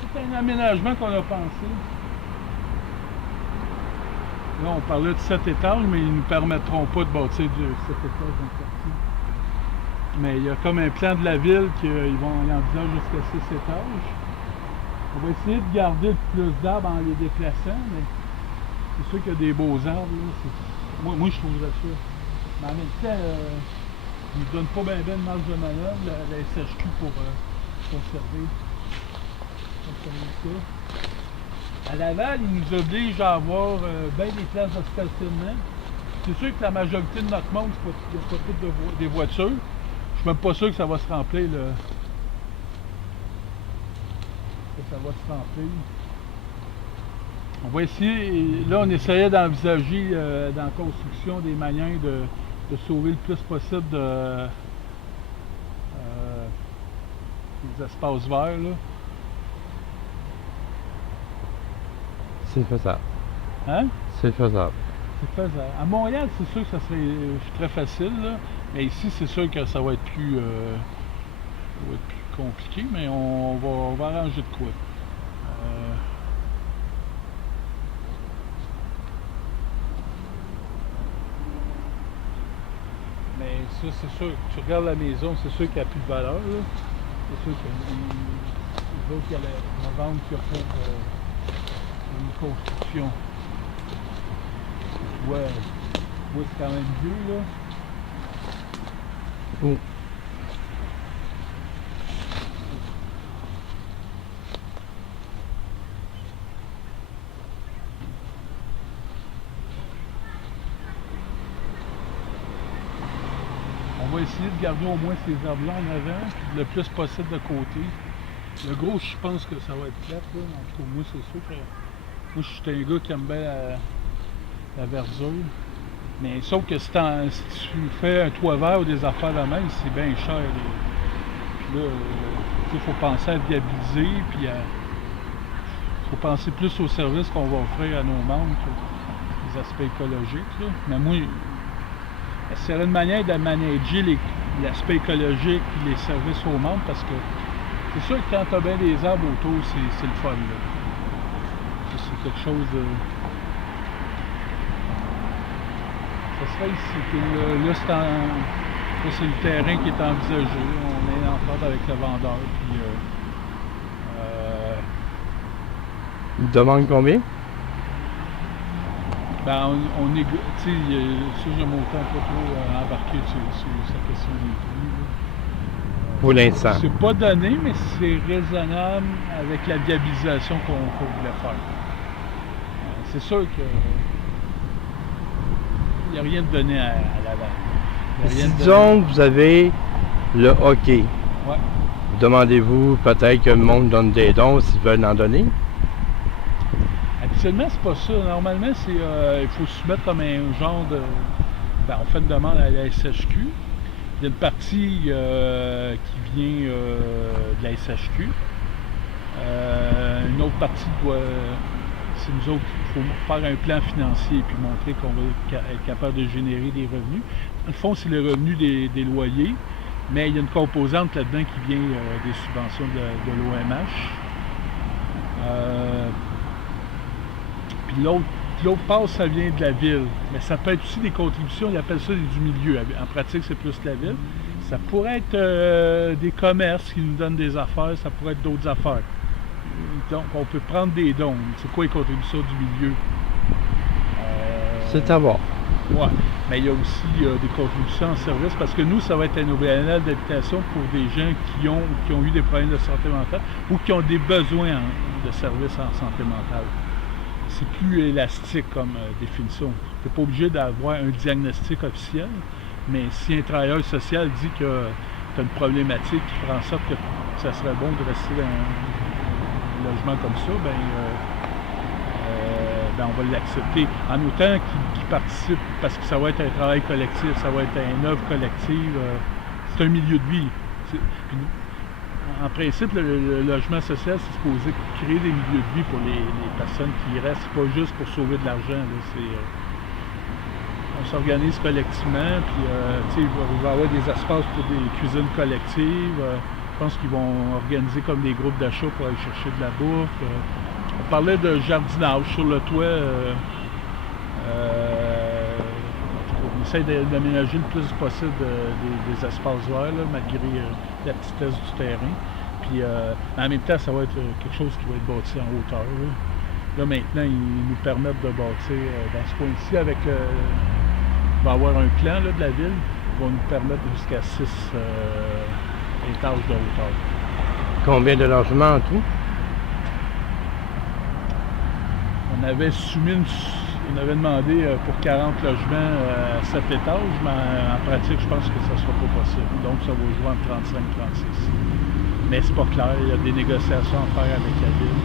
tout un aménagement qu'on a pensé. Là, on parlait de 7 étages, mais ils ne nous permettront pas de bâtir de 7 étages dans le quartier. Mais il y a comme un plan de la ville qu'ils envisagent jusqu'à 6 étages. On va essayer de garder le plus d'arbres en les déplaçant, mais c'est sûr qu'il y a des beaux arbres. Là. Moi, je trouverais ça. Mais en même temps, ils ne nous donnent pas bien de marge de manœuvre, la SHQ, pour conserver ça. À Laval, ils nous obligent à avoir bien des places de stationnement. C'est sûr que la majorité de notre monde, il n'y a pas toutes des voitures. Je suis même pas sûr que ça va se remplir. Ça va se remplir. On va essayer, là on essayait d'envisager dans la construction des moyens de sauver le plus possible des espaces verts. Là. C'est faisable. Hein? C'est faisable. C'est faisable. À Montréal, c'est sûr que ça serait très facile, là. Mais ici, c'est sûr que ça va être plus compliqué, mais on va arranger de quoi. Mais ça, c'est sûr, tu regardes la maison, c'est sûr qu'il n'y a plus de valeur, là. C'est sûr que les autres, il y a la vente qu'il y a pour une construction. Ouais, c'est quand même vieux, là. Oh. On va essayer de garder au moins ces arbres-là en avant, puis le plus possible de côté. Le gros, je pense que ça va être plate, là. En tout cas, moi, c'est sûr que... Moi, je suis un gars qui aime bien la verdure. Mais sauf que si tu fais un toit vert ou des affaires de même, c'est bien cher. Puis là, il faut penser à viabiliser, puis il faut penser plus aux services qu'on va offrir à nos membres que les aspects écologiques. Là. Mais moi, c'est une manière de manager l'aspect écologique et les services aux membres, parce que c'est sûr que quand tu as bien des arbres autour, c'est le fun. Là. C'est quelque chose de... Ça serait ici. Là, c'est le terrain qui est envisagé. On est en entente avec le vendeur. Puis, Il demande combien? Ben, on est... Tu sais, ça, je m'entends pas trop embarquer sur cette question des prix. Là. Pour l'instant. C'est pas donné, mais c'est raisonnable avec la viabilisation qu'on voulait faire. C'est sûr que... Il n'y a rien de donné à Laval. Disons que vous avez le hockey. Ouais. Demandez-vous peut-être que le monde donne des dons s'ils veulent en donner? Habituellement, c'est pas ça. Normalement, c'est il faut soumettre comme un genre de... Ben, on fait une demande à la SHQ. Il y a une partie qui vient de la SHQ. Une autre partie doit... C'est nous autres qu'il faut faire un plan financier et puis montrer qu'on va être capable de générer des revenus. Dans le fond, c'est le revenu des loyers, mais il y a une composante là-dedans qui vient des subventions de l'OMH. Puis l'autre part, ça vient de la ville. Mais ça peut être aussi des contributions, ils appellent ça du milieu. En pratique, c'est plus la ville. Ça pourrait être des commerces qui nous donnent des affaires, ça pourrait être d'autres affaires. Donc, on peut prendre des dons. C'est quoi les contributions du milieu? C'est à voir. Oui, mais il y a aussi des contributions en service parce que nous, ça va être un OBNL d'habitation pour des gens qui ont eu des problèmes de santé mentale ou qui ont des besoins de services en santé mentale. C'est plus élastique comme définition. Tu n'es pas obligé d'avoir un diagnostic officiel, mais si un travailleur social dit que tu as une problématique qui fera en sorte que ça serait bon de rester dans un logement comme ça, ben on va l'accepter. En autant qu'il participe, parce que ça va être un travail collectif, ça va être une œuvre collective, c'est un milieu de vie. En principe, le logement social, c'est supposé créer des milieux de vie pour les personnes qui y restent. C'est pas juste pour sauver de l'argent. On s'organise collectivement, puis il va y avoir des espaces pour des cuisines collectives. Je pense qu'ils vont organiser comme des groupes d'achat pour aller chercher de la bouffe. On parlait de jardinage sur le toit. On essaie d'aménager le plus possible des espaces verts, là, malgré la petitesse du terrain. Puis, en même temps, ça va être quelque chose qui va être bâti en hauteur. Là, maintenant, ils nous permettent de bâtir dans ce coin-ci avec... il va y avoir un plan là, de la ville. Ils vont nous permettre jusqu'à 6 étages de hauteur. Combien de logements en tout? On avait soumis on avait demandé pour 40 logements à 7 étages, mais en pratique, je pense que ça ne sera pas possible. Donc, ça va jouer entre 35 et 36. Mais c'est pas clair, il y a des négociations à faire avec la ville.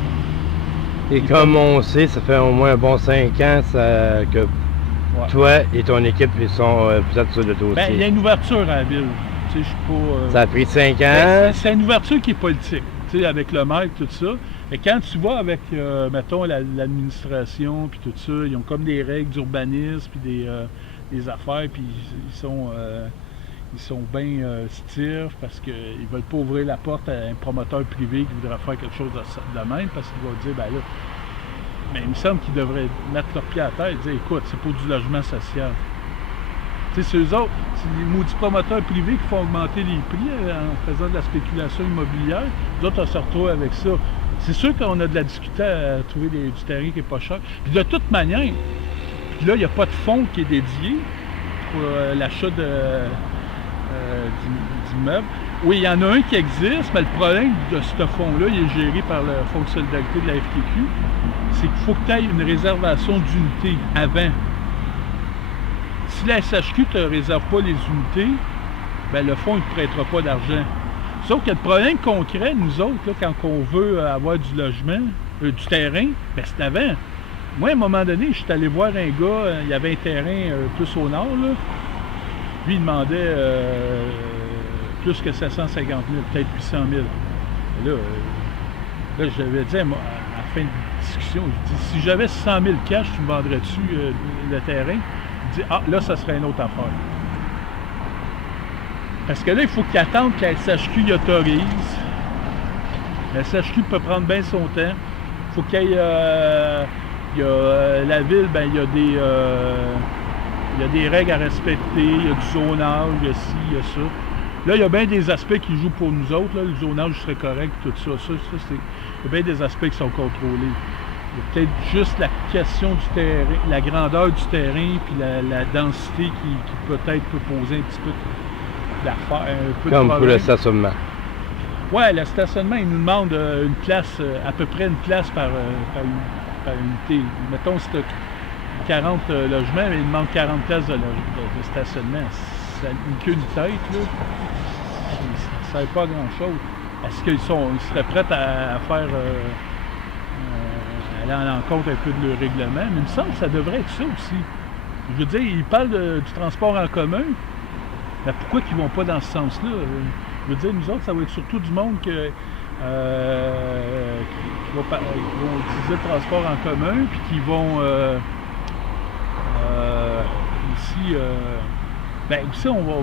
Et comme on sait, ça fait au moins un bon 5 ans que toi et ton équipe vous êtes sur le dossier. Bien, il y a une ouverture à la ville. Tu sais, je suis pas, ça a pris 5 ans. C'est une ouverture qui est politique, tu sais, avec le maire et tout ça. Et quand tu vas avec, mettons, l'administration puis tout ça, ils ont comme des règles d'urbanisme puis des affaires, puis ils sont bien stiffs parce qu'ils ne veulent pas ouvrir la porte à un promoteur privé qui voudrait faire quelque chose de même parce qu'il va dire, ben là, mais il me semble qu'ils devraient mettre leur pied à terre et dire, écoute, c'est pour du logement social. Tu sais, c'est eux autres, c'est les maudits promoteurs privés qui font augmenter les prix en faisant de la spéculation immobilière. Nous autres, on se retrouve avec ça. C'est sûr qu'on a de la difficulté à trouver du terrain qui n'est pas cher. Puis de toute manière, puis là, il n'y a pas de fonds qui est dédié pour l'achat d'immeubles. Oui, il y en a un qui existe, mais le problème de ce fonds-là, il est géré par le Fonds de solidarité de la FTQ, c'est qu'il faut que tu aies une réservation d'unités avant. Si la SHQ ne te réserve pas les unités, bien, le fonds ne te prêtera pas d'argent. Sauf que le problème concret, nous autres, là, quand on veut avoir du logement, du terrain, bien, c'est avant. Moi, à un moment donné, je suis allé voir un gars, il y avait un terrain plus au nord, là. Lui, il demandait plus que 750 000, peut-être 800 000. Et là, je l'avais dit à la fin de discussion, je dis, si j'avais 100 000 cash, tu me vendrais-tu le terrain? Il dit, ah, là, ça serait une autre affaire. Parce que là, il faut qu'il attende que la SHQ y autorise. La SHQ peut prendre bien son temps. Il faut qu'il y ait... la ville, ben, il y a des règles à respecter, il y a du zonage, il y a ci, il y a ça. Là, il y a bien des aspects qui jouent pour nous autres. Là. Le zonage serait correct, tout ça. Il y a bien des aspects qui sont contrôlés. Il y a peut-être juste la question du terrain, la grandeur du terrain, puis la densité qui peut-être peut poser un petit peu d'affaires. Comme pour le stationnement. Oui, le stationnement, il nous demande une place, à peu près une place par unité. Mettons, si tu as 40 logements, mais il demande 40 places de stationnement. Ça n'a qu'une tête, là. Ça ne sert pas à grand-chose. Est-ce qu'ils seraient prêts à faire... aller à l'encontre un peu de leur règlement? Mais il me semble que ça devrait être ça aussi. Je veux dire, ils parlent du transport en commun. Mais pourquoi qu'ils ne vont pas dans ce sens-là? Je veux dire, nous autres, ça va être surtout du monde qui vont utiliser le transport en commun, puis qui vont aussi... aussi, on va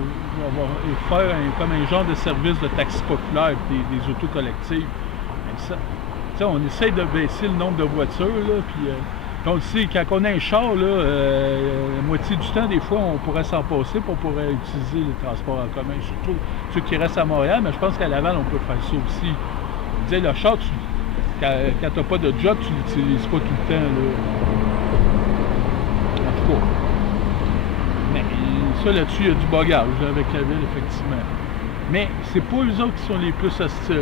faire comme un genre de service de taxi populaire, des autos collectives. On essaie de baisser le nombre de voitures, là, puis on le sait, quand on a un char, là, la moitié du temps, des fois, on pourrait s'en passer, puis on pourrait utiliser les transports en commun, surtout ceux qui restent à Montréal, mais je pense qu'à Laval, on peut faire ça aussi. Je veux dire, le char, quand tu n'as pas de job, tu ne l'utilises pas tout le temps, là. En tout cas. Mais ça, là-dessus, il y a du bagage là, avec la ville, effectivement. Mais c'est pas eux autres qui sont les plus hostiles.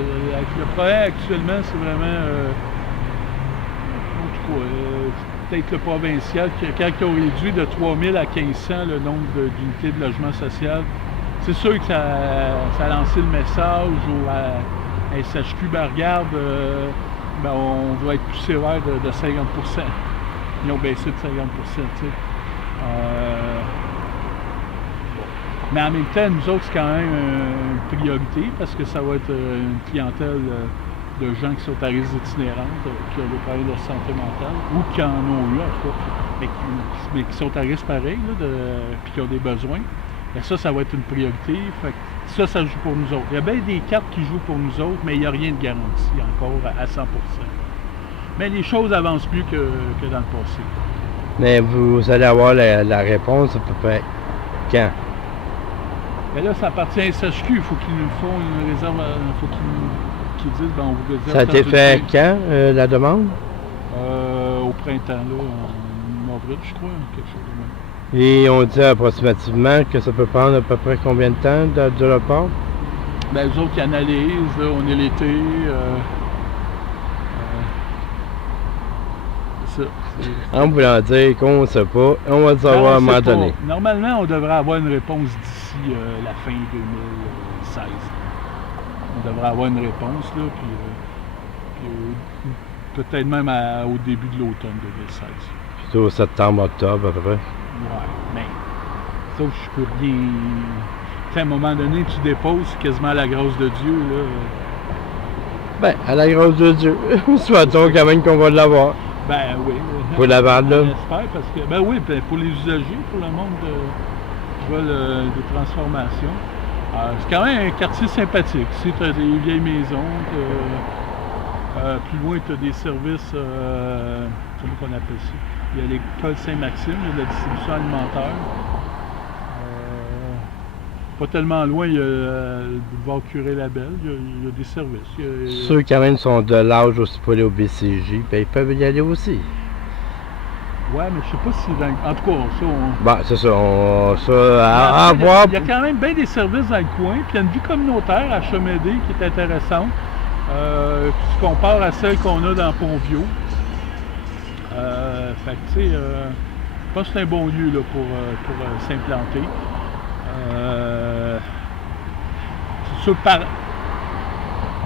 Le problème actuellement, c'est vraiment, en tout cas, peut-être le provincial, quand ils ont réduit de 3000 à 1500 le nombre d'unités de logement social, c'est sûr que ça a lancé le message à SHQ, ben regarde, on doit être plus sévère de 50%. Ils ont baissé de 50%, tu sais. Mais en même temps, nous autres, c'est quand même une priorité parce que ça va être une clientèle de gens qui sont à risque itinérante, qui ont des problèmes de santé mentale, ou qui en ont eu en tout cas, mais qui sont à risque pareil, puis qui ont des besoins. Et ça va être une priorité. Fait que ça joue pour nous autres. Il y a bien des cartes qui jouent pour nous autres, mais il n'y a rien de garanti encore à 100%. Mais les choses avancent mieux que dans le passé. Mais vous allez avoir la réponse à peu près quand? Mais là, ça appartient à SHQ. Il faut qu'ils nous font une réserve. Il faut qu'ils disent, ben, on vous réserve. Ça a été fait quand, la demande? Au printemps, là, en avril, je crois, quelque chose de même. Et on dit approximativement que ça peut prendre à peu près combien de temps de leur part? Ben, eux autres, ils analysent, là, on est l'été. C'est ça. En voulant dire qu'on ne sait pas, on va le savoir à un moment donné. Normalement, on devrait avoir une réponse d'ici la fin 2016. On devrait avoir une réponse, là, puis peut-être même au début de l'automne 2016. Plutôt septembre, octobre, à peu près. Ouais, mais ça, je peux rien. À un moment donné, tu déposes quasiment à la grâce de Dieu, là. Ben, à la grâce de Dieu. Souhaitons quand même qu'on va l'avoir. Ben oui. Pour la vente, là. J'espère, parce que, ben oui, ben pour les usagers, pour le monde qui veulent des transformations. C'est quand même un quartier sympathique. Ici, tu as des vieilles maisons, plus loin, tu as des services, comment on appelle ça? Il y a l'école Saint-Maxime, il y a de la distribution alimentaire. Pas tellement loin, il y a le boulevard Curé-Labelle, il y a des services. Ceux quand même sont de l'âge aussi pour aller au BCJ, ben ils peuvent y aller aussi. Ouais, mais je sais pas si en tout cas, ça, Bon, c'est ça, à voir. Il y a quand même bien des services dans le coin, puis il y a une vie communautaire à Chemédé qui est intéressante, qui se compare à celle qu'on a dans Pont-Vieux. Fait que, tu sais, je pense que c'est un bon lieu là, pour s'implanter. C'est sûr,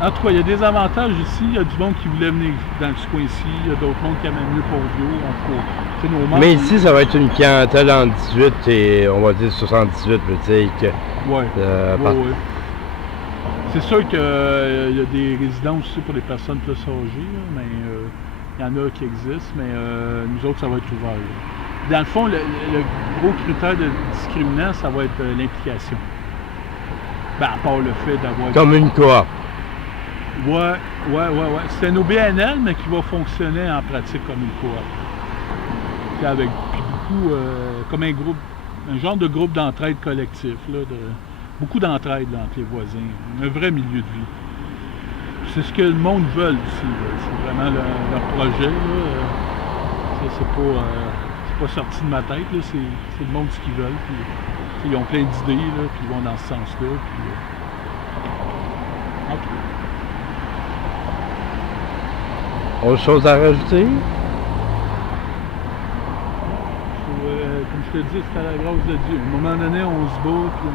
en tout cas, il y a des avantages ici. Il y a du monde qui voulait venir dans ce coin-ci. Il y a d'autres mondes qui amènent mieux Pont-Vieux. En tout cas, nos membres, mais ici, ça va être une clientèle en 18 et on va dire 78, je veux dire que... Oui, oui. C'est sûr qu'il y a des résidences aussi pour les personnes plus âgées, là, mais il y en a qui existent, mais nous autres, ça va être ouvert. Là. Dans le fond, le gros critère de discriminant, ça va être l'implication. Ben, à part le fait d'avoir... Comme une coop. Ouais. C'est un OBNL, mais qui va fonctionner en pratique comme une coop. Puis avec beaucoup, comme un genre de groupe d'entraide collectif, là, beaucoup d'entraide entre les voisins, un vrai milieu de vie. C'est ce que le monde veut ici. C'est vraiment leur projet. Là. C'est pas sorti de ma tête. Là. C'est le monde ce qu'ils veulent. Puis, ils ont plein d'idées, là, puis ils vont dans ce sens-là. Puis, Autre chose à rajouter? Comme je te dis, c'est à la grâce de Dieu. À un moment donné, on se bat, puis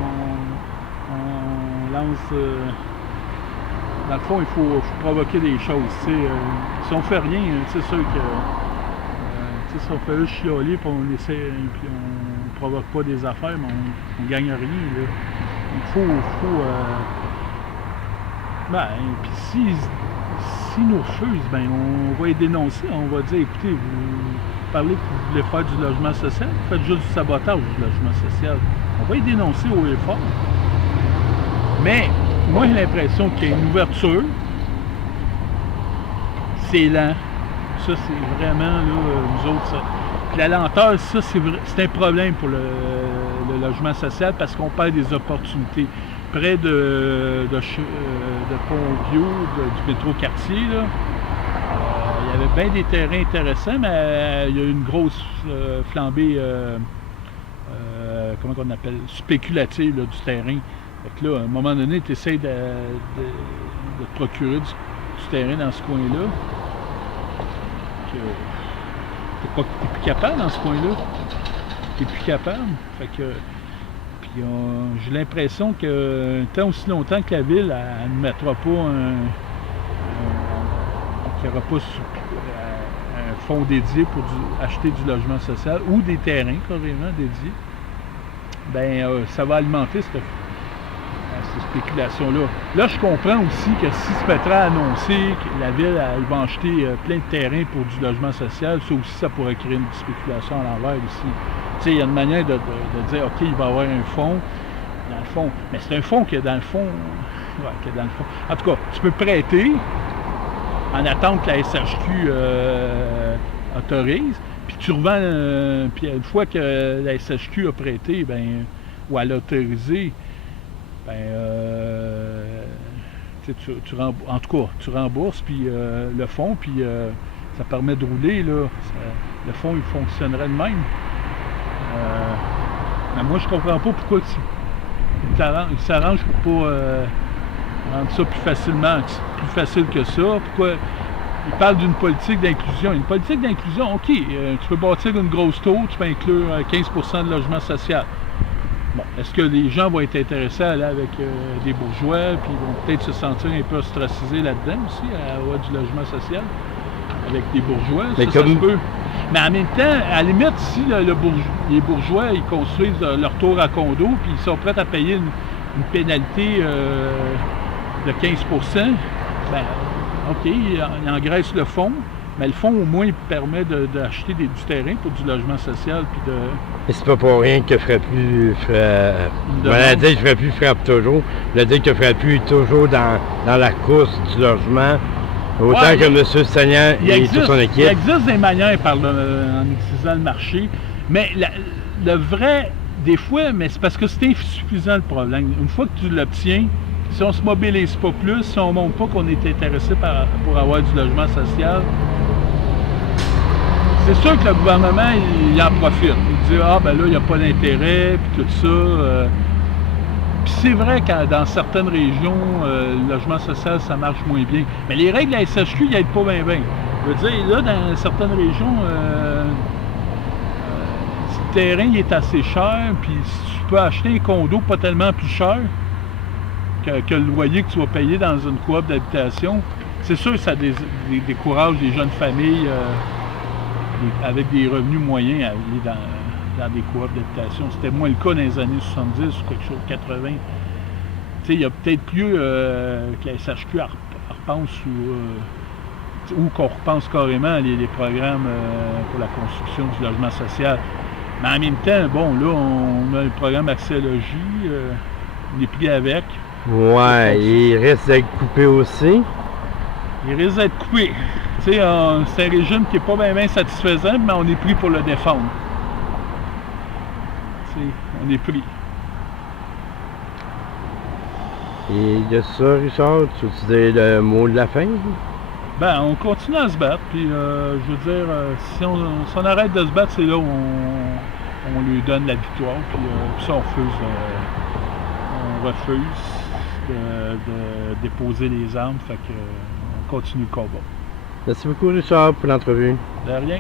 on lance... dans le fond, il faut provoquer des choses. Si on fait rien, c'est sûr que... si on fait juste chialer, puis on essaie, puis on provoque pas des affaires, mais on ne gagne rien. Là. Il faut puis si nous refusent, ben on va les dénoncer, on va dire, écoutez, vous parlez que vous voulez faire du logement social, vous faites juste du sabotage du logement social. On va les dénoncer haut et fort. Mais moi, j'ai l'impression qu'il y a une ouverture. C'est lent. Ça, c'est vraiment, là, nous autres, ça. Puis la lenteur, ça, c'est un problème pour le logement social parce qu'on perd des opportunités. Près de Pont-Vieux, du métro-quartier, là, il y avait bien des terrains intéressants, mais il y a eu une grosse flambée, comment on appelle, spéculative là, du terrain. Fait que là, à un moment donné, tu essaies de te procurer du terrain dans ce coin-là. T'es plus capable dans ce coin-là. T'es plus capable. Fait que... j'ai l'impression que tant aussi longtemps que la ville ne mettra pas qu'il n'y aura pas un fonds dédié pour acheter du logement social ou des terrains carrément dédiés, ben ça va alimenter cette spéculation-là. Là, je comprends aussi que si se mettrait à annoncer que la ville elle va acheter plein de terrains pour du logement social, ça aussi, ça pourrait créer une spéculation à l'envers aussi. Tu sais, il y a une manière de dire, OK, il va y avoir un fonds, Dans le fond. Mais c'est un fonds que dans le fond. Ouais, que dans le fond. En tout cas, tu peux prêter en attente que la SHQ autorise. Puis tu revends. Puis une fois que la SHQ a prêté, ben, ou elle a autorisé, ben, en tout cas, tu rembourses puis le fonds, puis ça permet de rouler. Là. Le fonds, il fonctionnerait de même. Mais moi, je comprends pas pourquoi il s'arrange pour pas rendre ça plus facile que ça. Pourquoi il parle d'une politique d'inclusion. Une politique d'inclusion, OK, tu peux bâtir une grosse tour, tu peux inclure 15% de logement social. Bon, est-ce que les gens vont être intéressés à aller avec des bourgeois, puis ils vont peut-être se sentir un peu ostracisés là-dedans aussi, à avoir du logement social, avec des bourgeois, ça se peut. Mais en même temps, à la limite, si les bourgeois ils construisent leur tour à condo, puis ils sont prêts à payer une pénalité de 15%, ben, OK, ils engraissent le fonds, mais le fonds, au moins, il permet d'acheter du terrain pour du logement social. Puis de... Et c'est pas pour rien que ferait plus. On a dit qu'il ferait plus frappe toujours. On a dit qu'il ferait plus toujours dans la course du logement. Autant que M. Sagnan et toute son équipe. Il existe des manières en utilisant le marché, mais le vrai, des fois, mais c'est parce que c'est insuffisant le problème. Une fois que tu l'obtiens, si on ne se mobilise pas plus, si on ne montre pas qu'on est intéressé pour avoir du logement social, c'est sûr que le gouvernement, il en profite. Il dit « Ah, ben là, il n'y a pas d'intérêt, puis tout ça. Puis c'est vrai que dans certaines régions, le logement social, ça marche moins bien. Mais les règles de la SHQ, ils n'aident pas bien. Je veux dire, là, dans certaines régions, si le terrain il est assez cher, puis si tu peux acheter un condo pas tellement plus cher que le loyer que tu vas payer dans une coop d'habitation, c'est sûr que ça décourage les jeunes familles avec des revenus moyens à aller dans des coops d'habitation. C'était moins le cas dans les années 70 ou quelque chose, 80. Tu sais, il y a peut-être lieu que la SHQ repense ou qu'on repense carrément les programmes pour la construction du logement social. Mais en même temps, bon, là, on a le programme Accès Logis, on est pris avec. Ouais, il risque d'être coupé aussi. Il risque d'être coupé. Tu sais, c'est un régime qui n'est pas bien satisfaisant, mais on est pris pour le défendre. Tu sais, on est pris. Et de ça, Richard, tu veux dire le mot de la fin? Ben, on continue à se battre, puis je veux dire, si on arrête de se battre, c'est là où on lui donne la victoire, puis ça, on refuse de déposer les armes, fait que on continue le combat. Merci beaucoup, Richard, pour l'entrevue. De rien.